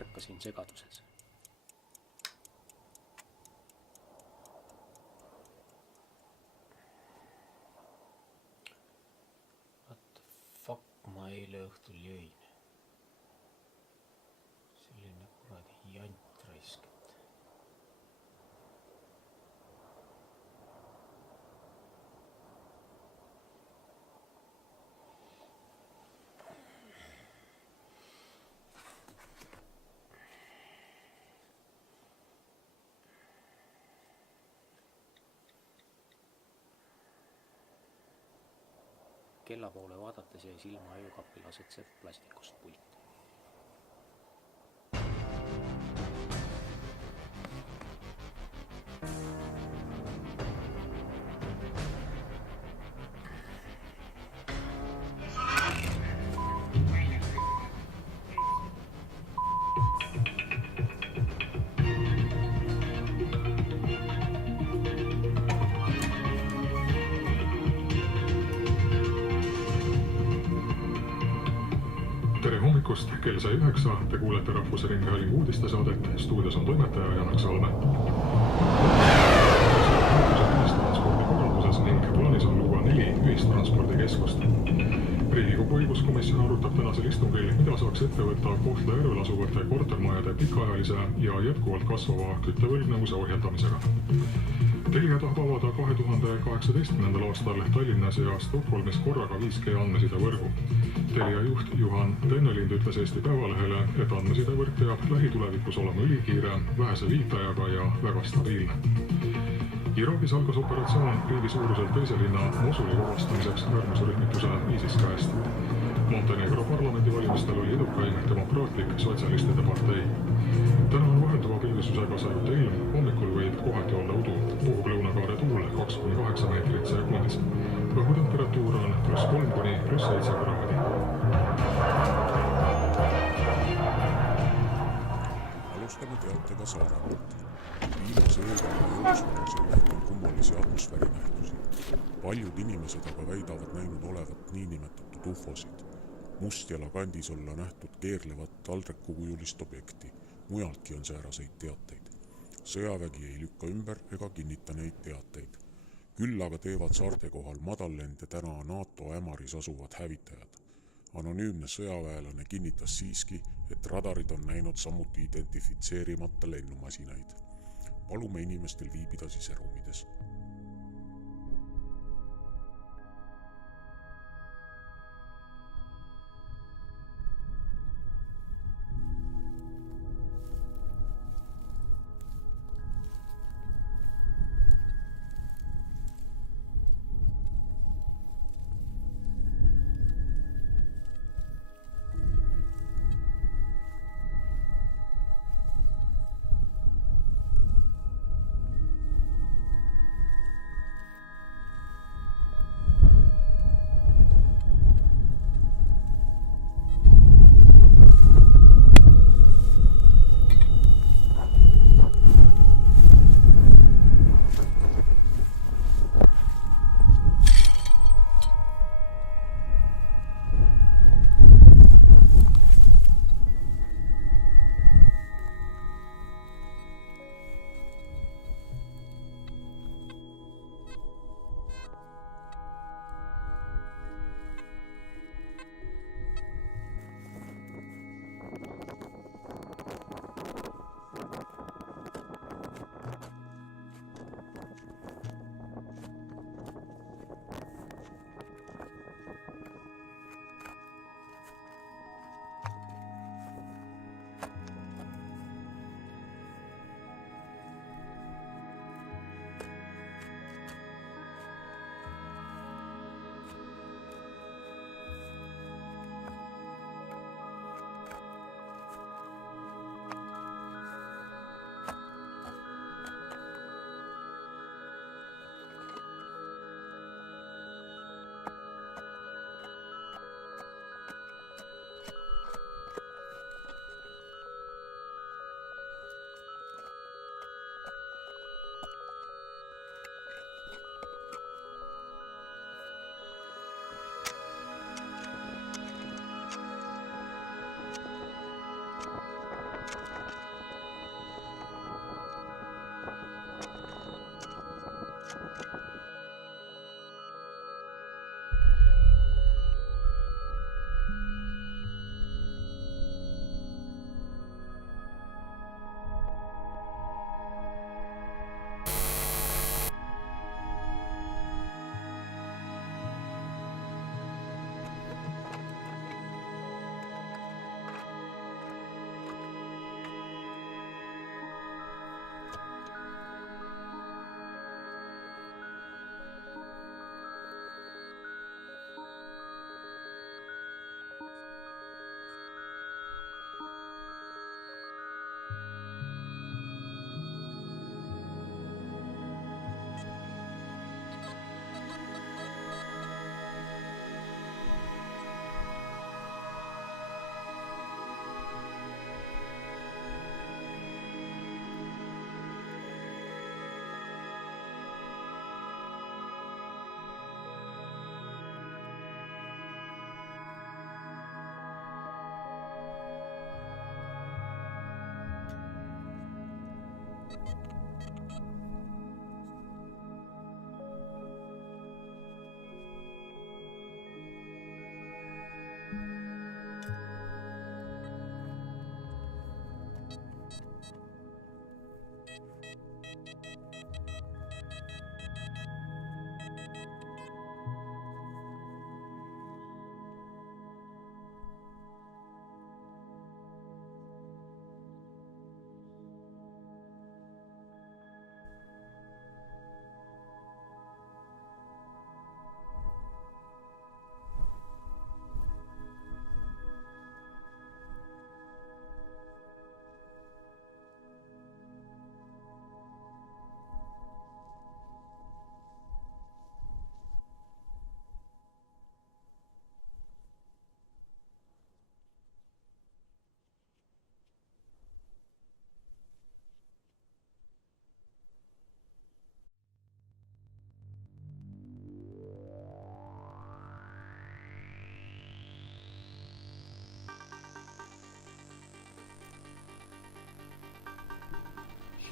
ärkasin segaduses. What the fuck ma eile õhtul jõin? Selline kuradi jant raisket. Kella poole vaadates jäi silma öökapil asetsev plastikust pult. Kell sai 9, te kuulete Rahvusringhäälingu uudistesaadet, stuudios on toimetaja Janek Salme. Ühistranspordikorralduses ning plaanis on luua 4 ühistranspordikeskust. Riigikogu õiguskomisjon arutab tänasel istungil, mida saaks ette võtta Kohtla-Järvel asuvate kortermajade pikaajalise ja jätkuvalt kasvava küttevõlgnevuse ohjeldamisega. Telia tahab avada 2018. aastal Tallinnas ja Stockholmis korraga 5G andmesidevõrgu. Telia juht Juhan Tennelind ütles Eesti Päevalehele, et andmesidevõrk peab lähitulevikus olema ülikiire, vähese viitajaga ja väga stabiilne. Iraagis algas operatsioon riigi suuruselt teise linna Mosuli vabastamiseks äärmusrühmituse ISIS käest. Montenegro parlamendivalimistel oli edukaim demokraatlik sotsialistide partei. Täna on vahelduva pilvisusega sajut ilm, hommikul võib kohati olla udu, puhub lõunakaare tuul 2-8 meetrit sekundis. Õhutemperatuur on +3 kuni +7 kraadi. Alustame teatega Saaremaalt. Viimase ööpäeva jooksul on see kummalisi atmosfäärinähtusi. Paljud inimesed aga väidavad näinud olevat niinimetatud ufosid. Mustjala kandis olla nähtud keerlevat taldrekukujulist objekti. Mujaltki on sääraseid teateid. Sõjavägi ei lükka ümber ega kinnita neid teateid. Küll aga teevad saarte kohal madallende täna NATO ämaris asuvad hävitajad. Anonüümne sõjaväelane kinnitas siiski, et radarid on näinud samuti identifitseerimata lennumasinaid. Palume inimestel viibida siseruumides.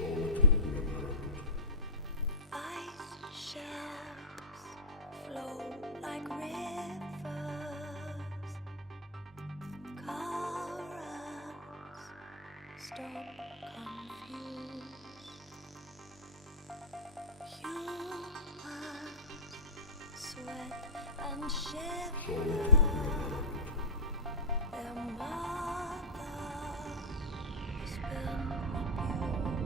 Ice shells flow like rivers. Currents stop confused. Humans sweat and shiver. Their mother has been taking home.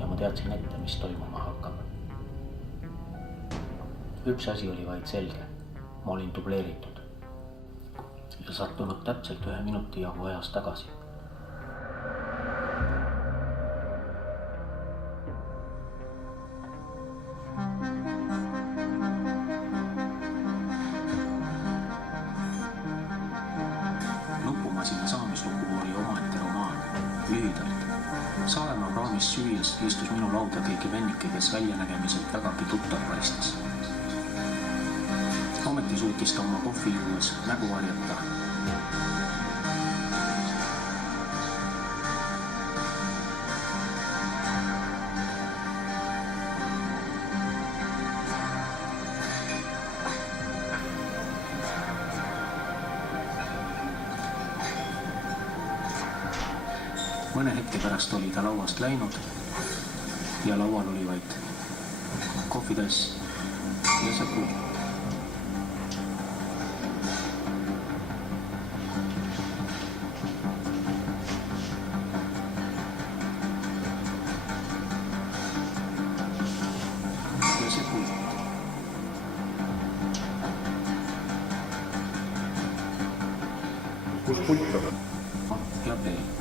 ja ma teadsin ette, mis toimuma hakkab. Üks asi oli vaid selge, ma olin dubleeritud ja sattunud täpselt 1 minuti jagu ajas tagasi. Nupumasina saamislugu oli omaette romaan, lühidalt. Saaremaa kraamis süües istus minu lauda keegi vennike, kes väljanägemiselt vägagi tuttav paistis. Ometi suutis ta oma kohvi juues nägu varjata. Mõne hetke pärast oli ta lauast läinud ja laual oli vaid kohvitass ja sõpru. Ja see pult. Kus pult on? Ja tee.